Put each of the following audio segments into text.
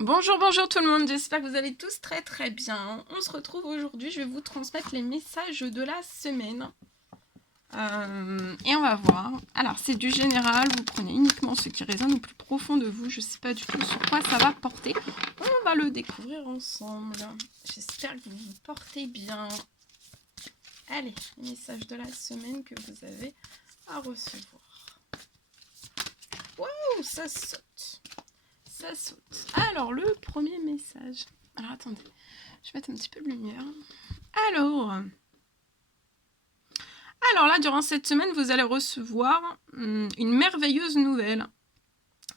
Bonjour, bonjour tout le monde, j'espère que vous allez tous très très bien. On se retrouve aujourd'hui, je vais vous transmettre les messages de la semaine. Et on va voir. Alors c'est du général, vous prenez uniquement ce qui résonne au plus profond de vous. Je ne sais pas du tout sur quoi ça va porter. On va le découvrir ensemble. J'espère que vous vous portez bien. Allez, les messages de la semaine que vous avez à recevoir. Waouh, ça saute. Ça saute. Alors, le premier message. Alors, attendez. Je vais mettre un petit peu de lumière. Alors là, durant cette semaine, vous allez recevoir une merveilleuse nouvelle.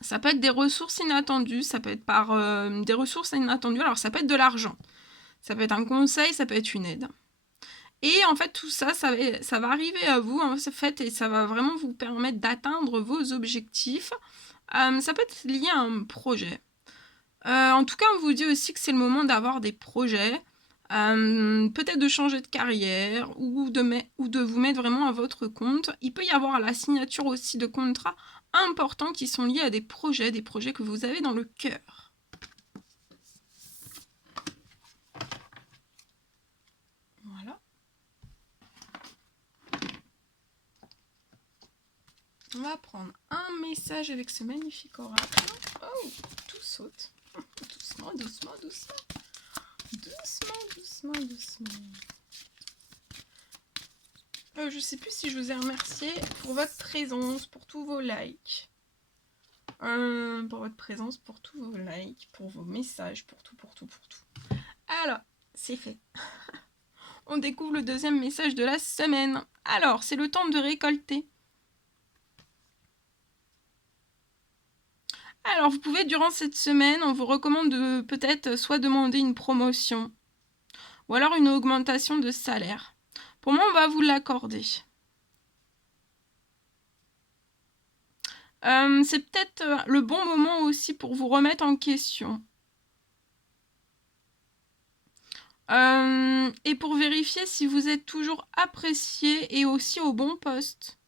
Ça peut être des ressources inattendues, ça peut être par des ressources inattendues. Alors, ça peut être de l'argent, ça peut être un conseil, ça peut être une aide. Et en fait, tout ça, ça va arriver à vous, en fait, et ça va vraiment vous permettre d'atteindre vos objectifs. Ça peut être lié à un projet. En tout cas, on vous dit aussi que c'est le moment d'avoir des projets, peut-être de changer de carrière ou de vous mettre vraiment à votre compte. Il peut y avoir la signature aussi de contrats importants qui sont liés à des projets que vous avez dans le cœur. Voilà. On va prendre un message avec ce magnifique oracle. Oh, tout saute. Doucement, doucement, doucement. Doucement, doucement, doucement. Je sais plus si je vous ai remercié pour votre présence, pour tous vos likes. Pour votre présence, pour tous vos likes, pour vos messages, pour tout. Alors, c'est fait. On découvre le deuxième message de la semaine. Alors, c'est le temps de récolter. Alors, vous pouvez, durant cette semaine, on vous recommande de peut-être soit demander une promotion ou alors une augmentation de salaire. Pour moi, on va vous l'accorder. C'est peut-être le bon moment aussi pour vous remettre en question. Et pour vérifier si vous êtes toujours apprécié et aussi au bon poste.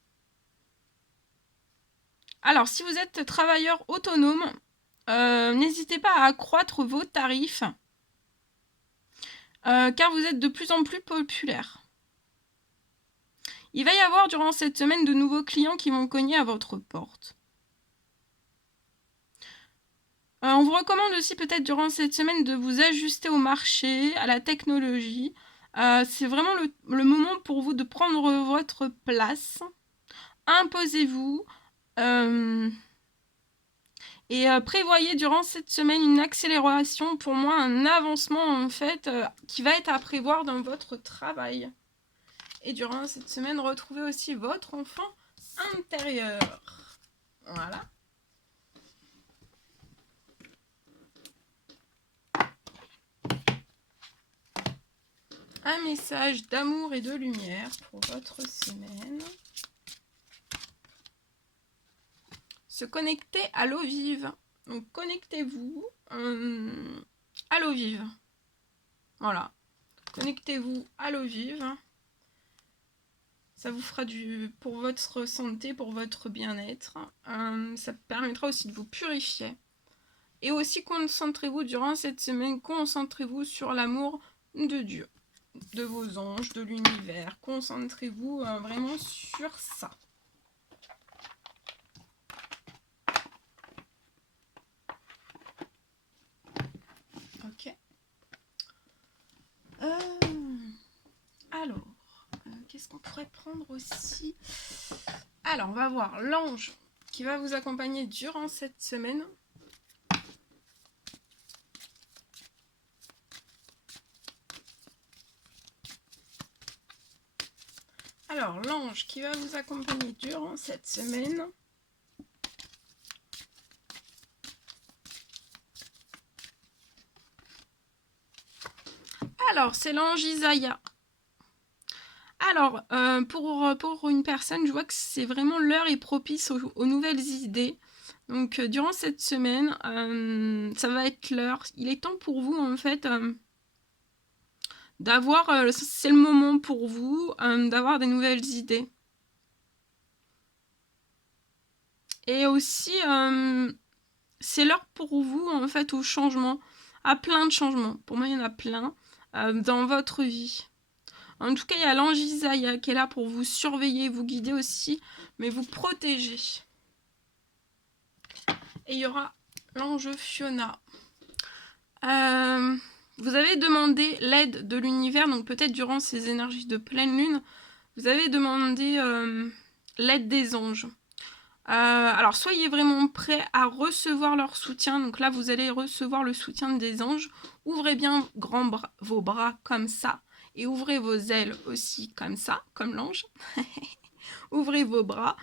Alors, si vous êtes travailleur autonome, n'hésitez pas à accroître vos tarifs, car vous êtes de plus en plus populaire. Il va y avoir durant cette semaine de nouveaux clients qui vont cogner à votre porte. On vous recommande aussi peut-être durant cette semaine de vous ajuster au marché, à la technologie. C'est vraiment le moment pour vous de prendre votre place. Imposez-vous. Et prévoyez durant cette semaine une accélération, pour moi un avancement en fait qui va être à prévoir dans votre travail. Et durant cette semaine, retrouvez aussi votre enfant intérieur. Voilà. Un message d'amour et de lumière pour votre semaine. Se connecter à l'eau vive. Donc connectez-vous à l'eau vive. Voilà. Connectez-vous à l'eau vive. Ça vous fera pour votre santé, pour votre bien-être. Ça permettra aussi de vous purifier. Et aussi concentrez-vous durant cette semaine, concentrez-vous sur l'amour de Dieu, de vos anges, de l'univers. Concentrez-vous vraiment sur ça. Ok. Alors, qu'est-ce qu'on pourrait prendre aussi? Alors, on va voir l'ange qui va vous accompagner durant cette semaine. Alors, l'ange qui va vous accompagner durant cette semaine. Alors, c'est l'ange Isaïa. Alors, pour une personne, je vois que c'est vraiment l'heure est propice aux nouvelles idées. Donc, durant cette semaine, ça va être l'heure. Il est temps pour vous, en fait, d'avoir... c'est le moment pour vous d'avoir des nouvelles idées. Et aussi, c'est l'heure pour vous, en fait, au changement, à plein de changements. Pour moi, il y en a plein dans votre vie. En tout cas, il y a l'ange Isaïe qui est là pour vous surveiller, vous guider aussi, mais vous protéger. Et il y aura l'ange Fiona. Vous avez demandé l'aide de l'univers, donc peut-être durant ces énergies de pleine lune, vous avez demandé l'aide des anges. Alors, soyez vraiment prêts à recevoir leur soutien. Donc là, vous allez recevoir le soutien des anges. Ouvrez bien vos bras comme ça. Et ouvrez vos ailes aussi comme ça, comme l'ange. Ouvrez vos bras.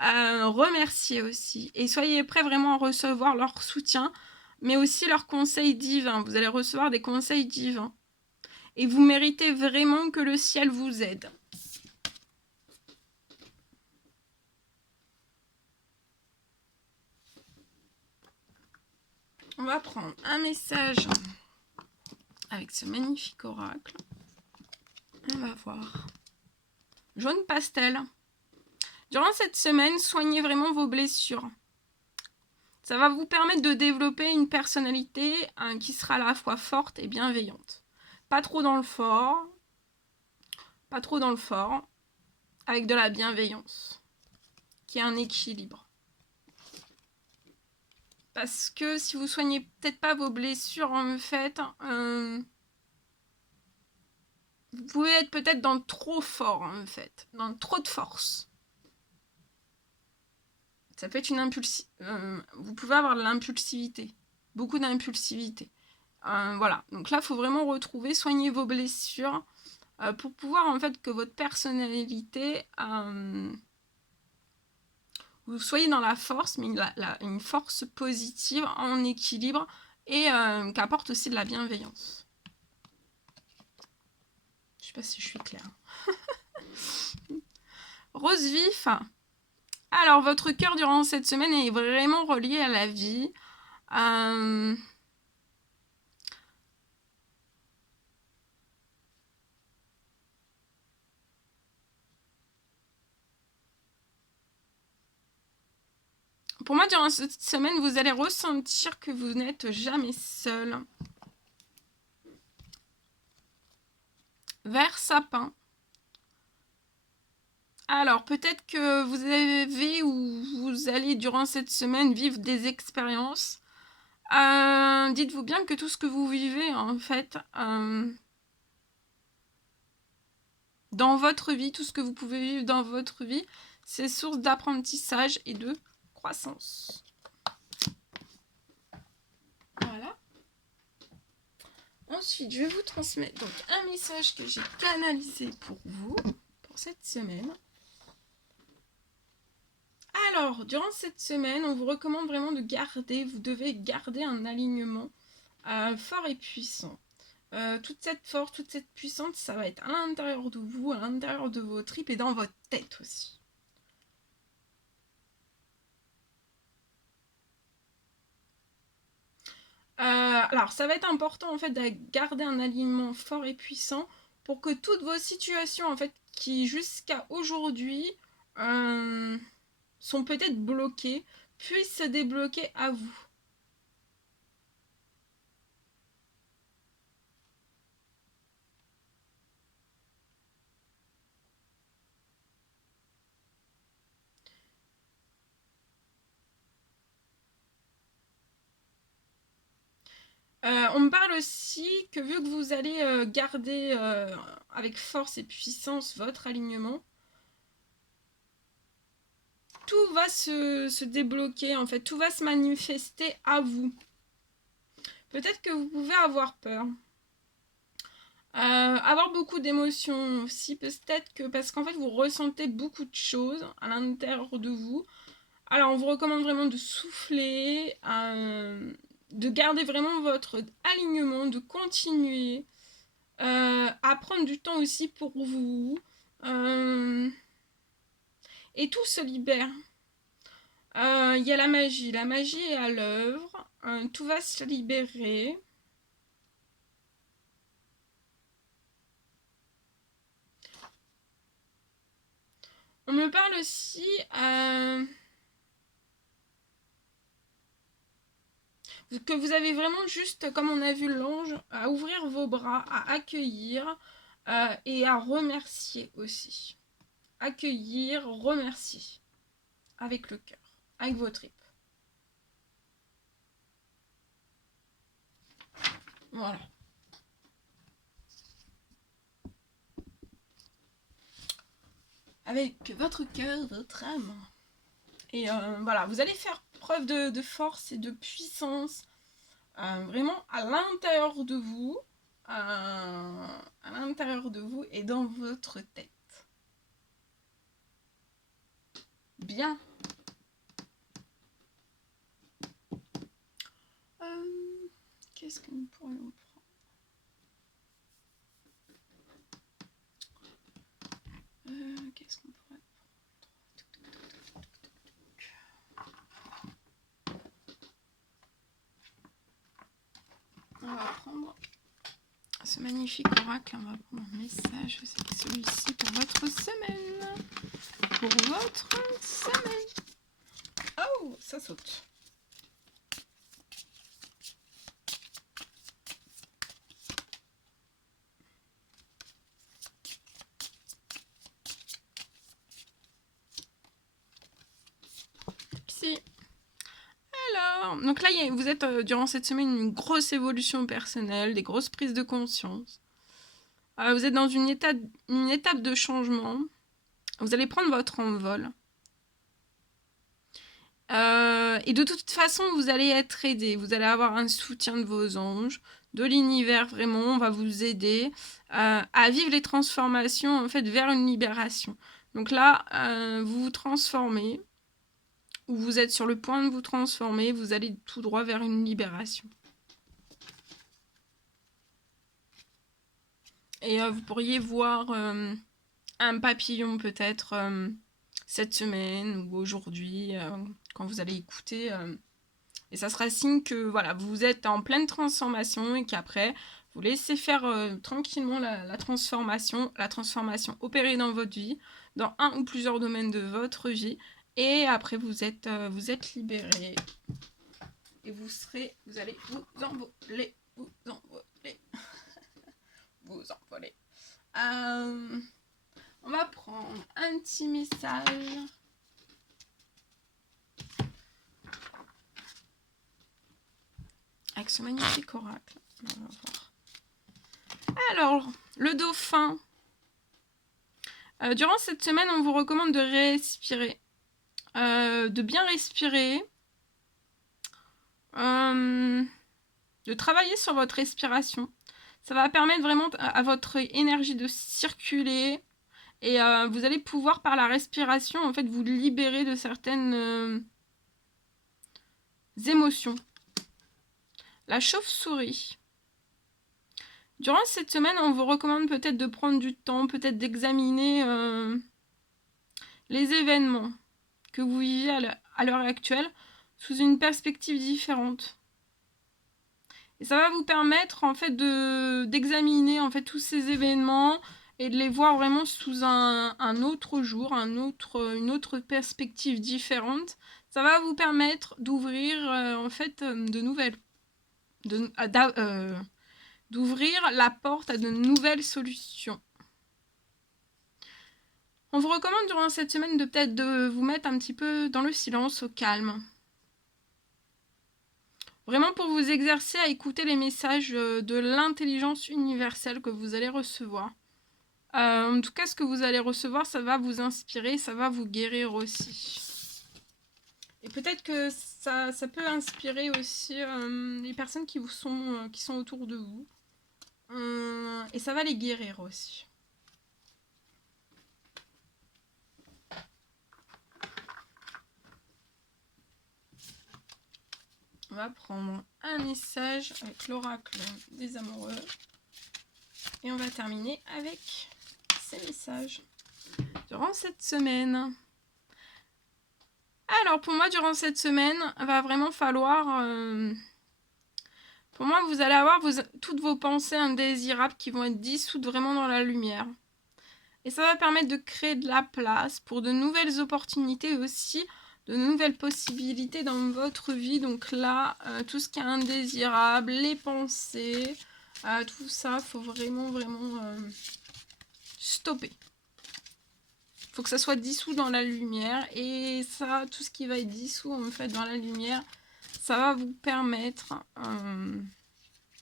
Remerciez aussi. Et soyez prêts vraiment à recevoir leur soutien, mais aussi leurs conseils divins. Vous allez recevoir des conseils divins. Et vous méritez vraiment que le ciel vous aide. On va prendre un message avec ce magnifique oracle. On va voir. Jaune pastel. Durant cette semaine, soignez vraiment vos blessures. Ça va vous permettre de développer une personnalité qui sera à la fois forte et bienveillante. Pas trop dans le fort. Pas trop dans le fort. Avec de la bienveillance. Qui est un équilibre. Parce que si vous soignez peut-être pas vos blessures, en fait, vous pouvez être peut-être dans trop fort, en fait. Dans trop de force. Ça peut être une impulsivité. Vous pouvez avoir de l'impulsivité. Beaucoup d'impulsivité. Voilà. Donc là, il faut vraiment retrouver, soigner vos blessures pour pouvoir, en fait, que votre personnalité, vous soyez dans la force, mais une force positive, en équilibre et qu'apporte aussi de la bienveillance. Je sais pas si je suis claire. Rose vif. Alors, votre cœur durant cette semaine est vraiment relié à la vie. Pour moi, durant cette semaine, vous allez ressentir que vous n'êtes jamais seul. Vert sapin. Alors, peut-être que vous avez ou vous allez, durant cette semaine, vivre des expériences. Dites-vous bien que tout ce que vous vivez, en fait, dans votre vie, tout ce que vous pouvez vivre dans votre vie, c'est source d'apprentissage et de croissance. Voilà. Ensuite, je vais vous transmettre donc un message que j'ai canalisé pour vous, pour cette semaine. Alors, durant cette semaine, on vous recommande vraiment de garder, vous devez garder un alignement fort et puissant. Toute cette force, toute cette puissance, ça va être à l'intérieur de vous, à l'intérieur de vos tripes et dans votre tête aussi. Alors, ça va être important en fait de garder un alignement fort et puissant pour que toutes vos situations en fait qui jusqu'à aujourd'hui sont peut-être bloquées puissent se débloquer à vous. On me parle aussi que vu que vous allez garder avec force et puissance votre alignement, tout va se débloquer, en fait, tout va se manifester à vous. Peut-être que vous pouvez avoir peur. Avoir beaucoup d'émotions aussi, peut-être que parce qu'en fait vous ressentez beaucoup de choses à l'intérieur de vous. Alors on vous recommande vraiment de souffler, de garder vraiment votre alignement, de continuer, à prendre du temps aussi pour vous. Et tout se libère. Il y a la magie est à l'œuvre, tout va se libérer. On me parle aussi que vous avez vraiment juste, comme on a vu l'ange, à ouvrir vos bras, à accueillir et à remercier aussi. Accueillir, remercier avec le cœur, avec vos tripes. Voilà. Avec votre cœur, votre âme. Et voilà, vous allez faire preuve de force et de puissance, vraiment à l'intérieur de vous, et dans votre tête. Bien. Qu'est-ce que nous pourrions prendre? Qu'est-ce qu'on pourrait On va prendre ce magnifique oracle. On va prendre un message. C'est celui-ci pour votre semaine. Pour votre semaine. Oh, ça saute. Ici. Alors, donc là, vous êtes durant cette semaine une grosse évolution personnelle, des grosses prises de conscience. Vous êtes dans une étape de changement. Vous allez prendre votre envol. Et de toute façon, vous allez être aidé. Vous allez avoir un soutien de vos anges, de l'univers, vraiment. On va vous aider à vivre les transformations, en fait, vers une libération. Donc là, vous vous transformez, ou vous êtes sur le point de vous transformer, vous allez tout droit vers une libération. Et vous pourriez voir un papillon peut-être cette semaine ou aujourd'hui, quand vous allez écouter. Et ça sera signe que voilà, vous êtes en pleine transformation et qu'après, vous laissez faire tranquillement la transformation opérée dans votre vie, dans un ou plusieurs domaines de votre vie. Et après, vous êtes libéré. Et vous allez vous envoler. Vous envoler. Vous envoler. On va prendre un petit message. Avec ce magnifique oracle. On va voir. Alors, le dauphin. Durant cette semaine, on vous recommande de respirer. De bien respirer. De travailler sur votre respiration. Ça va permettre vraiment à votre énergie de circuler. Et vous allez pouvoir, par la respiration, en fait, vous libérer de certaines émotions. La chauve-souris. Durant cette semaine, on vous recommande peut-être de prendre du temps, peut-être d'examiner les événements que vous vivez à l'heure actuelle sous une perspective différente. Et ça va vous permettre en fait d'examiner en fait tous ces événements et de les voir vraiment sous un autre jour, une autre perspective différente. Ça va vous permettre d'ouvrir en fait de nouvelles, d'ouvrir la porte à de nouvelles solutions. On vous recommande durant cette semaine de peut-être de vous mettre un petit peu dans le silence, au calme. Vraiment pour vous exercer à écouter les messages de l'intelligence universelle que vous allez recevoir. En tout cas, ce que vous allez recevoir, ça va vous inspirer, ça va vous guérir aussi. Et peut-être que ça peut inspirer aussi les personnes qui sont autour de vous. Et ça va les guérir aussi. On va prendre un message avec l'oracle des amoureux. Et on va terminer avec ces messages durant cette semaine. Alors pour moi, durant cette semaine, va vraiment falloir... pour moi, vous allez avoir toutes vos pensées indésirables qui vont être dissoutes vraiment dans la lumière. Et ça va permettre de créer de la place pour de nouvelles opportunités aussi de nouvelles possibilités dans votre vie. Donc là, tout ce qui est indésirable, les pensées, tout ça, faut vraiment stopper. Il faut que ça soit dissous dans la lumière. Et ça, tout ce qui va être dissous en fait dans la lumière, ça va vous permettre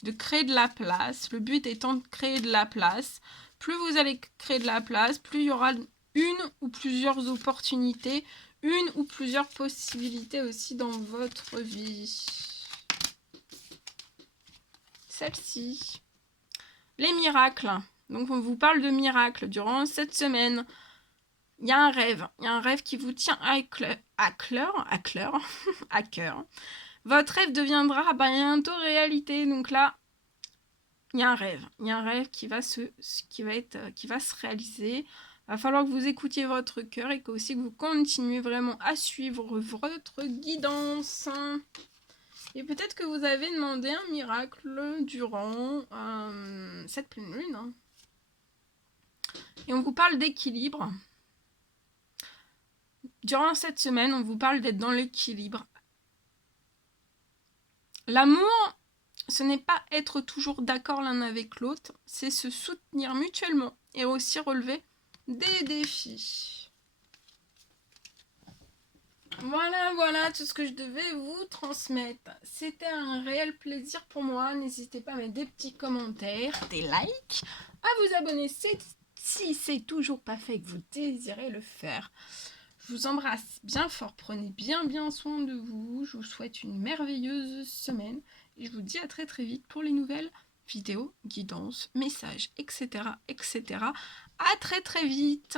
de créer de la place. Le but étant de créer de la place. Plus vous allez créer de la place, plus il y aura une ou plusieurs opportunités, une ou plusieurs possibilités aussi dans votre vie. Celle-ci. Les miracles. Donc on vous parle de miracles durant cette semaine. Il y a un rêve. Il y a un rêve qui vous tient à cœur. Votre rêve deviendra bientôt réalité. Donc là, il y a un rêve. Il y a un rêve qui va se réaliser. Il va falloir que vous écoutiez votre cœur et aussi que vous continuez vraiment à suivre votre guidance. Et peut-être que vous avez demandé un miracle durant cette pleine lune. Et on vous parle d'équilibre. Durant cette semaine, on vous parle d'être dans l'équilibre. L'amour, ce n'est pas être toujours d'accord l'un avec l'autre, c'est se soutenir mutuellement et aussi relever des défis. Voilà tout ce que je devais vous transmettre. C'était un réel plaisir pour moi. N'hésitez pas à mettre des petits commentaires, des likes, à vous abonner si c'est toujours pas fait et que vous désirez le faire. Je vous embrasse bien fort, prenez bien soin de vous. Je vous souhaite une merveilleuse semaine et je vous dis à très vite pour les nouvelles vidéos, guidances, messages, etc. À très vite.